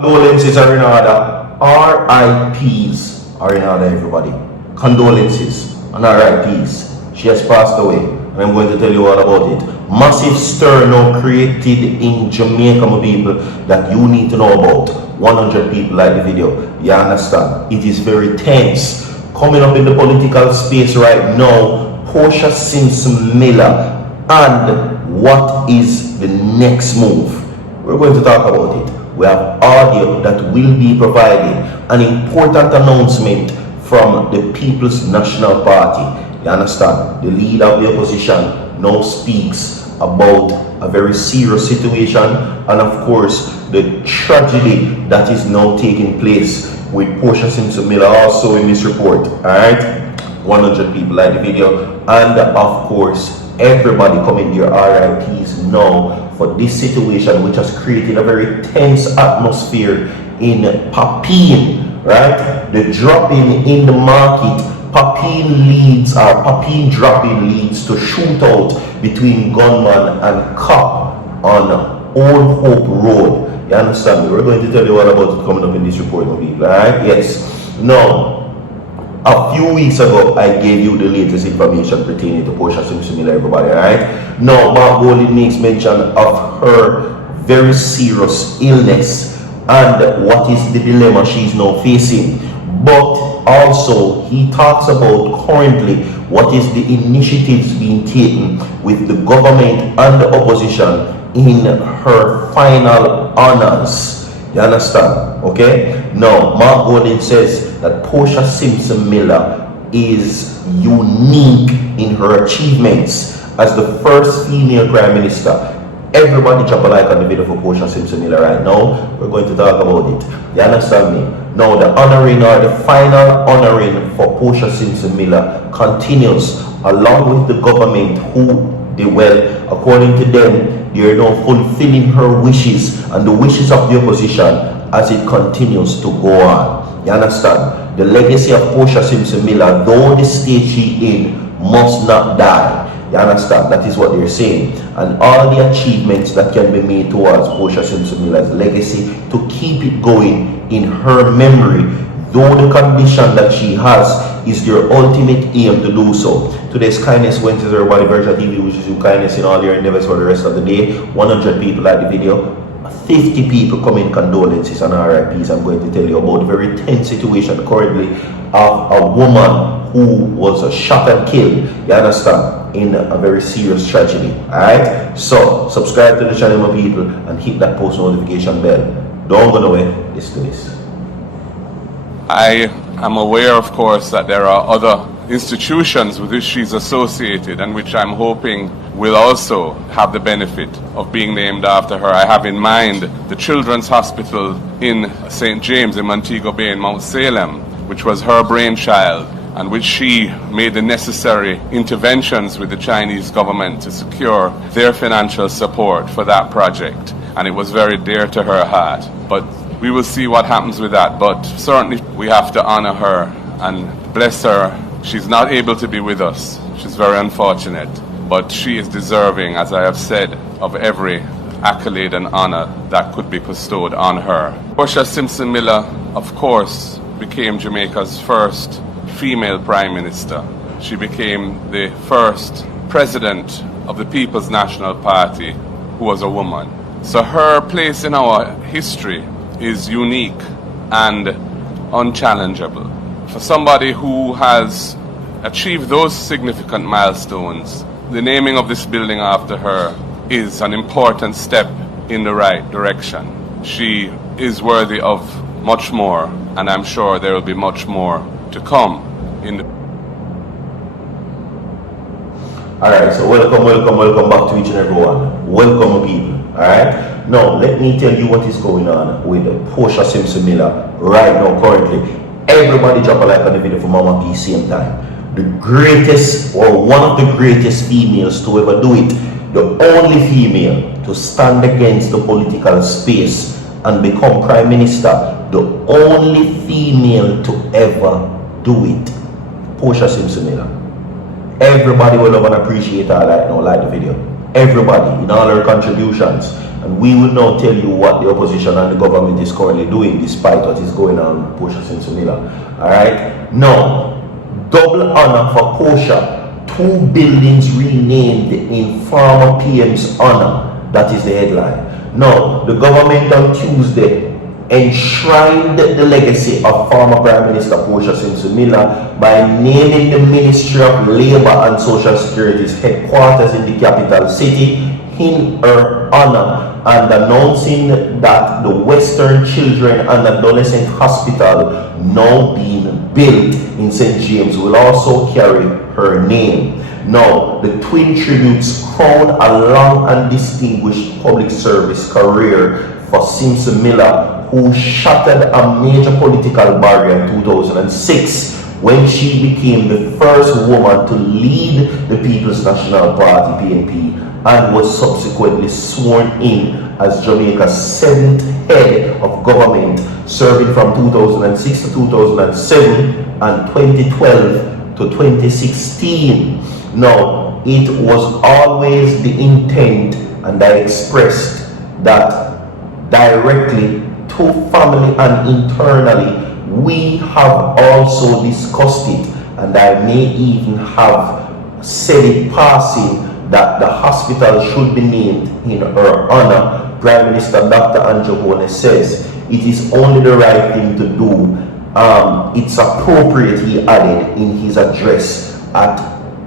Condolences are in order. RIPs are in order, everybody. Condolences and RIPs. She has passed away, and I'm going to tell you all about it. Massive stir now created in Jamaica, my people, that you need to know about. 100 people like the video. You understand? It is very tense. Coming up in the political space right now, Portia Simpson Miller, and what is the next move? We're going to talk about it. We have audio that will be providing an important announcement from the People's National Party. You understand? The leader of the opposition now speaks about a very serious situation, and of course the tragedy that is now taking place with Portia Simpson Miller also in this report. Alright? 100 people like the video, and of course everybody coming your RIPs now for this situation, which has created a very tense atmosphere in Papine, right? The dropping in the market, Papine dropping leads to shootout between gunman and cop on Old Hope Road. You understand? We're going to tell you all about it coming up in this report, my people, alright? Yes. Now, a few weeks ago, I gave you the latest information pertaining to Portia Simpson Miller, everybody, alright? Now, Mark Golding makes mention of her very serious illness and what is the dilemma she's now facing. But also, he talks about currently what is the initiatives being taken with the government and the opposition in her final honors. You understand? Okay? Now, Mark Golding says that Portia Simpson Miller is unique in her achievements as the first female prime minister. Everybody drop a like on the video for Portia Simpson Miller right now. We're going to talk about it. You understand me? Now, the honoring or the final honoring for Portia Simpson Miller continues along with the government who according to them, they are now fulfilling her wishes and the wishes of the opposition as it continues to go on. You understand? The legacy of Portia Simpson Miller, though the state she in, must not die. You understand? That is what they're saying. And all the achievements that can be made towards Portia Simpson Miller's legacy, to keep it going in her memory, though the condition that she has is their ultimate aim to do so. Today's Kindness Wednesdays, everybody. Virtual TV wishes you kindness in all your endeavors for the rest of the day. 100 people like the video. 50 people come in condolences and RIPs. I'm going to tell you about a very tense situation currently of a woman who was shot and killed, you understand, in a very serious tragedy. Alright? So, subscribe to the channel, my people, and hit that post notification bell. Don't go away. Listen to this. I am aware, of course, that there are other institutions with which she's associated and which I'm hoping will also have the benefit of being named after her. I have in mind the Children's Hospital in St. James in Montego Bay in Mount Salem, which was her brainchild, and which she made the necessary interventions with the Chinese government to secure their financial support for that project. And it was very dear to her heart. But we will see what happens with that. But certainly we have to honor her and bless her. She's not able to be with us. She's very unfortunate. But she is deserving, as I have said, of every accolade and honor that could be bestowed on her. Portia Simpson Miller, of course, became Jamaica's first female prime minister. She became the first president of the People's National Party who was a woman. So her place in our history is unique and unchallengeable. For somebody who has achieved those significant milestones, the naming of this building after her is an important step in the right direction. She is worthy of much more, and I'm sure there will be much more to come in the... Alright, so welcome back to each and everyone. Welcome, people. Alright, now let me tell you what is going on with Portia Simpson Miller right now, currently. Everybody drop a like on the video for Mama P same time. The greatest, or one of the greatest females to ever do it, the only female to stand against the political space and become prime minister, the only female to ever do it, Portia Simpson Miller. Everybody will love and appreciate her right now, like the video. Everybody, in all her contributions. And we will now tell you what the opposition and the government is currently doing despite what is going on with Portia Simpson-Miller. Alright? Now, double honor for Portia. 2 buildings renamed in former PM's honor. That is the headline. Now, the government on Tuesday enshrined the legacy of former Prime Minister Portia Simpson-Miller by naming the Ministry of Labour and Social Security's headquarters in the capital city in her honor, and announcing that the Western Children and Adolescent Hospital, now being built in St. James, will also carry her name. Now, the twin tributes crown a long and distinguished public service career for Simpson-Miller, who shattered a major political barrier in 2006 when she became the first woman to lead the People's National Party, PNP, and was subsequently sworn in as Jamaica's 7th head of government, serving from 2006 to 2007 and 2012 to 2016. Now, it was always the intent, and I expressed that directly to family and internally. We have also discussed it, and I may even have said it passing that the hospital should be named in her honor. Prime Minister Dr. Andrew Hone says it is only the right thing to do. It's appropriate, he added in his address at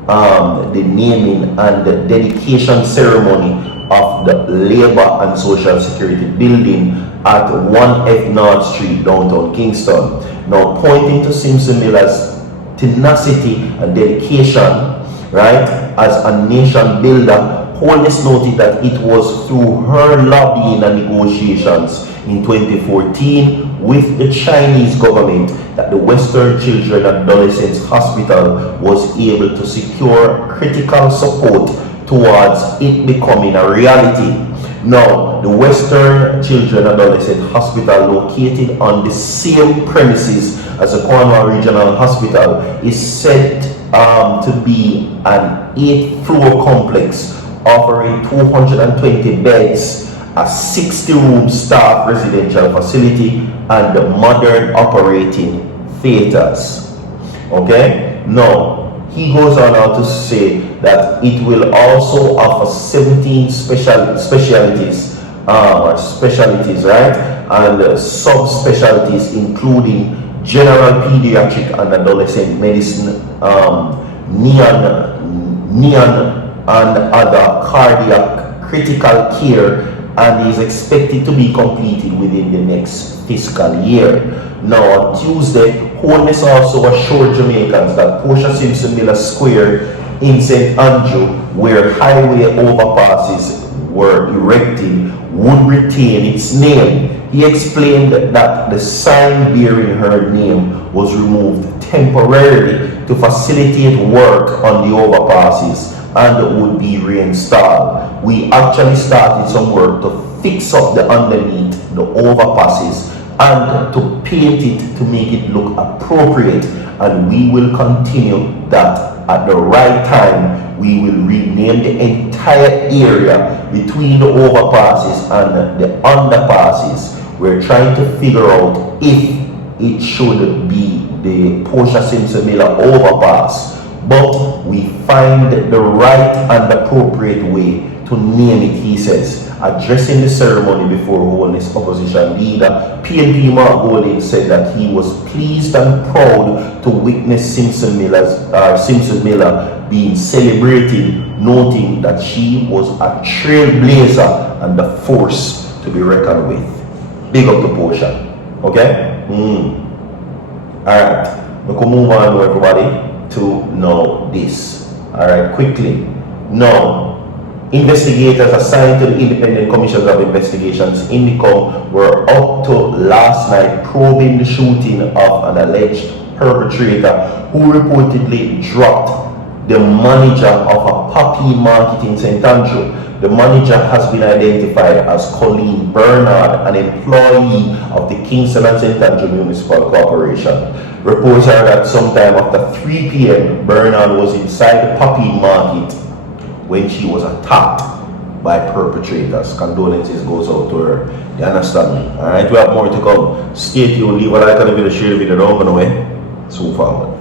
the naming and the dedication ceremony of the Labour and Social Security building at 1F North Street, downtown Kingston. Now, pointing to Simpson-Miller's tenacity and dedication, right, as a nation builder, Holness noted that it was through her lobbying and negotiations in 2014 with the Chinese government that the Western Children and Adolescents Hospital was able to secure critical support towards it becoming a reality. Now, the Western Children and Adolescent Hospital, located on the same premises as the Cornwall Regional Hospital, is set to be an 8-floor complex offering 220 beds, a 60-room staff residential facility, and modern operating theaters. Okay? Now, he goes on now to say that it will also offer 17 specialties, right? And subspecialties including general, pediatric, and adolescent medicine, neon, and other cardiac critical care, and is expected to be completed within the next fiscal year. Now, on Tuesday, Holness also assured Jamaicans that Portia Simpson-Miller Square in St. Andrew, where highway overpasses were erected, would retain its name. He explained that the sign bearing her name was removed temporarily to facilitate work on the overpasses and would be reinstalled. We actually started some work to fix up the underneath the overpasses and to paint it to make it look appropriate, and we will continue that. At the right time, we will rename the entire area between the overpasses and the underpasses. We're trying to figure out if it should be the Portia Simpson-Miller overpass, but we find the right and appropriate way to name it, he says. Addressing the ceremony before Holness opposition leader PNP Mark Golding said that he was pleased and proud to witness Simpson-Miller being celebrated, noting that she was a trailblazer and a force to be reckoned with. Big up to Portia. Okay? Alright, we can move on now, everybody, to know this. Alright, quickly. Now, investigators assigned to the Independent Commissions of Investigations INDICOM were up to last night probing the shooting of an alleged perpetrator who reportedly dropped the manager of a puppy market in St. Andrew. The manager has been identified as Colleen Bernard, an employee of the Kingston and St. Andrew Municipal Corporation. Reports are that sometime after 3 p.m., Bernard was inside the puppy market when she was attacked. by perpetrators. Condolences goes out to her. You understand me? Alright, we have more to come. Stay tuned, leave a like on the video, share the video, don't go away. So forward.